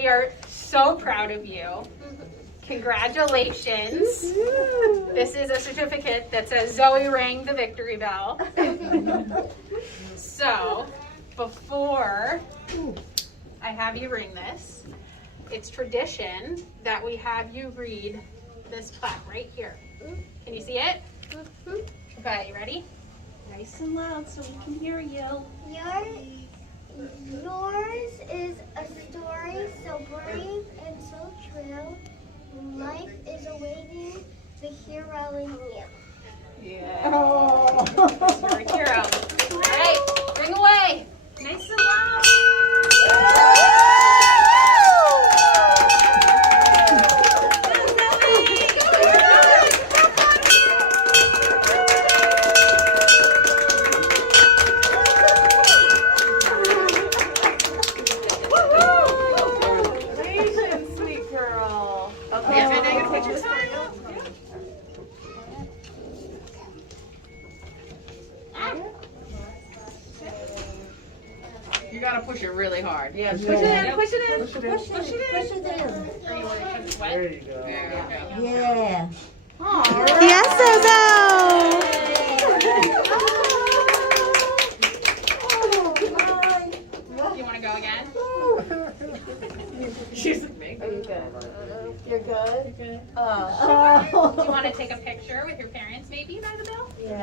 We are so proud of you. Congratulations. This is a certificate that says Zoe rang the victory bell. So, before I have you ring this, it's tradition that we have you read this plaque right here. Can you see it? Okay, you ready? Nice and loud so we can hear you. Yours is a story so brave and so true. Life is awaiting the hero in you. Yeah. You're a hero. All right, bring away. Nice and loud. Congratulations, sweet girl. Okay, am I doing a picture time? You gotta push it really hard. Yeah, push it in, push it in. Push it in. Or you want it because it's wet? There you go. There we go. Yeah. Yes, Zozo! You want to go again? She's making. Are you good? You're good? Do you want to take a picture with your parents maybe by the bell? Yeah.